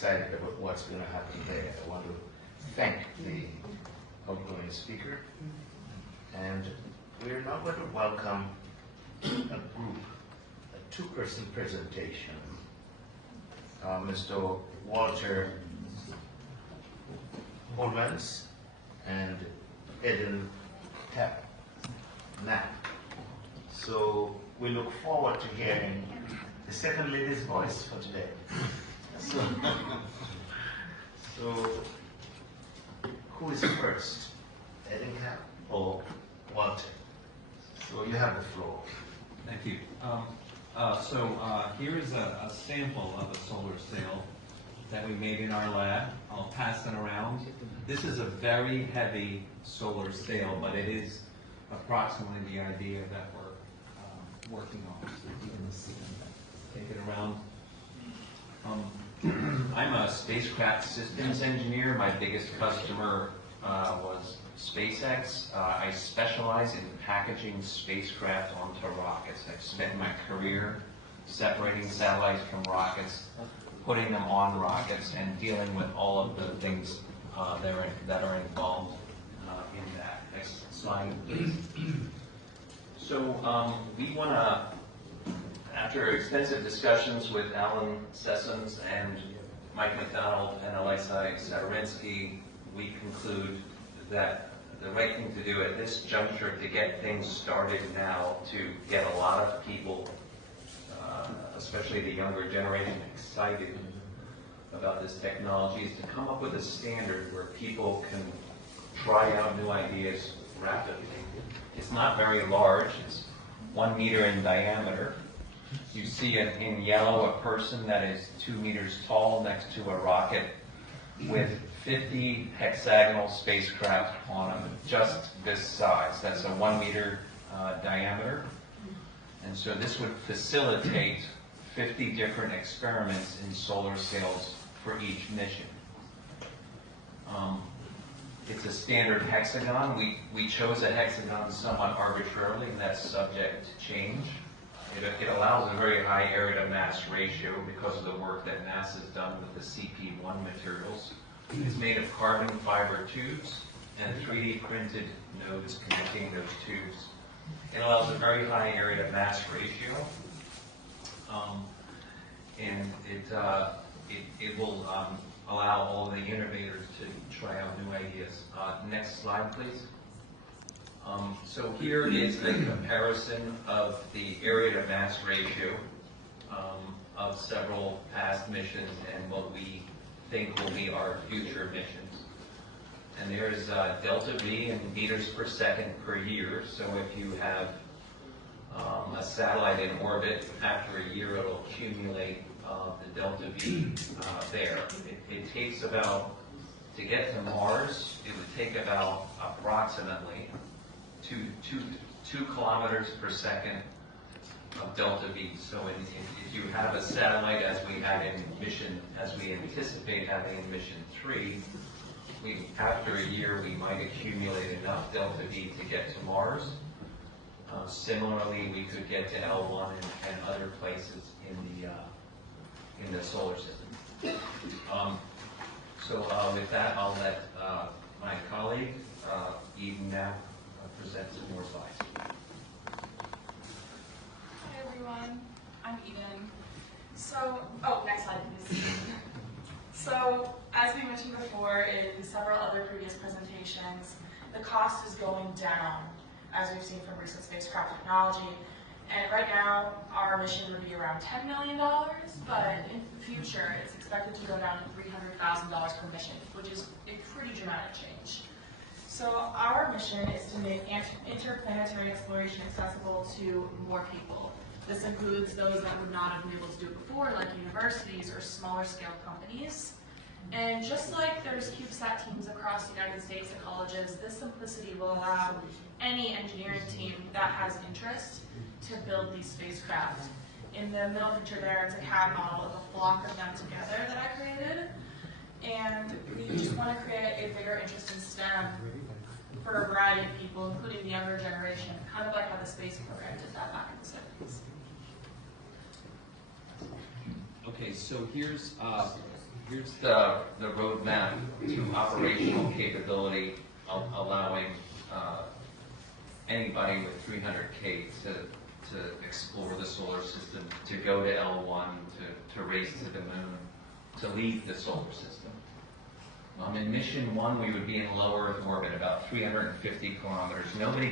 excited about what's going to happen there. I want to thank the outgoing speaker. And we're now going to welcome a group, a two-person presentation. Mr. Walter Holmans and Eden Knapp. So we look forward to hearing the second lady's voice for today. So who is first, Eden Knapp or Walter? So you have the floor. Thank you. Here is a sample of a solar sail that we made in our lab. I'll pass it around. This is a very heavy solar sail, but it is approximately the idea that we're working on. So you can see take it around. I'm a spacecraft systems engineer. My biggest customer was SpaceX. I specialize in packaging spacecraft onto rockets. I've spent my career separating satellites from rockets, putting them on rockets, and dealing with all of the things that are involved in that. Next slide, please. So we want to, after extensive discussions with Alan Sessoms and Mike McDonald and Alexei Sadorinsky, we conclude that the right thing to do at this juncture to get things started now, to get a lot of people, especially the younger generation, excited about this technology, is to come up with a standard where people can try out new ideas rapidly. It's not very large. It's 1 meter in diameter. You see in yellow a person that is 2 meters tall next to a rocket with 50 hexagonal spacecraft on them, just this size. That's a 1 meter diameter. And so this would facilitate 50 different experiments in solar sails for each mission. It's a standard hexagon. We chose a hexagon somewhat arbitrarily, and that's subject to change. It allows a very high area to mass ratio because of the work that NASA's done with the CP1 materials. It's made of carbon fiber tubes, and 3D printed nodes contain those tubes. It allows a very high area to mass ratio, and it will allow all of the innovators to try out new ideas. Next slide, please. So here is the comparison of the area to mass ratio of several past missions and what we think will be our future missions. And there's delta V in meters per second per year. So if you have a satellite in orbit, after a year it'll accumulate the delta V there. It takes about, to get to Mars, it would take about approximately 2 kilometers per second of delta V. So if you have a satellite as we anticipate having in mission 3, after a year we might accumulate enough delta V to get to Mars. Similarly, we could get to L1 and other places in the solar system. With that, I'll let my colleague Eden Knapp present some more slides. Hi everyone, I'm Eden. Next slide please. So, as we mentioned before in several other previous presentations, the cost is going down, as we've seen from recent spacecraft technology. And right now, our mission would be around $10 million, but in the future, it's expected to go down to $300,000 per mission, which is a pretty dramatic change. So our mission is to make interplanetary exploration accessible to more people. This includes those that would not have been able to do it before, like universities or smaller scale companies. And just like there's CubeSat teams across the United States and colleges, this simplicity will allow any engineering team that has interest to build these spacecraft. In the middle picture there, it's a CAD model of a flock of them together that I created. And we just want to create a bigger interest in STEM for a variety of people, including the younger generation, kind of like how the space program did that back in the 70s. Okay, so here's Here's the roadmap to operational capability, allowing anybody with 300K to explore the solar system, to go to L1, to race to the moon, to leave the solar system. In mission 1, we would be in low Earth orbit, about 350 kilometers. Nobody